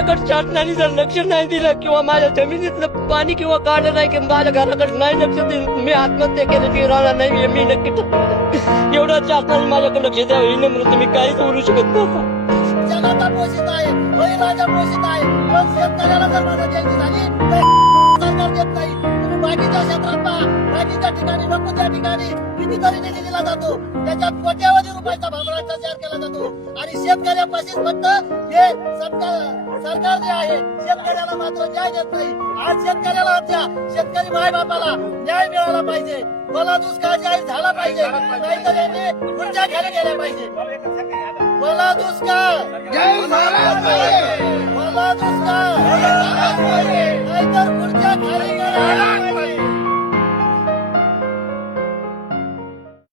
माझ्याकडे शासनाने जर लक्ष नाही दिलं किंवा माझ्या जमिनीतलं पाणी किंवा काढलं नाही की माझ्या घराकडे नाही लक्ष दिलं, मी आत्महत्या केल्याची राहणार नाही मी नक्की एवढं शासनाने माझ्याकडे लक्ष द्यावं ही नम्र तुम्ही काहीच बोलू शकत नव्हता. जनता पोषित आहे, बळीराजा पोषित आहे, पण शेतकऱ्याला जर मदत द्यायची झाली तर सरकार देत नाही. तुम्ही बाकीच्या क्षेत्रात पहा, बाकीच्या ठिकाणी नको त्या ठिकाणी कितीतरी निधी दिला जातो, त्याच्यात कोट्यावधी रुपयाचा भ्रष्टाचार केला जातो आणि शेतकऱ्यापाशीच फक्त हे सरकार जे आहे शेतकऱ्याला मात्र न्याय देत नाही. आज शेतकऱ्याला आमच्या शेतकरी माय बापाला न्याय मिळाला पाहिजे, मला दुष्काळ जाहीर झाला पाहिजे, नाहीतर यांनी खुर्च्या खाली गेल्या पाहिजे. मला दुष्काळ, मला दुष्काळ.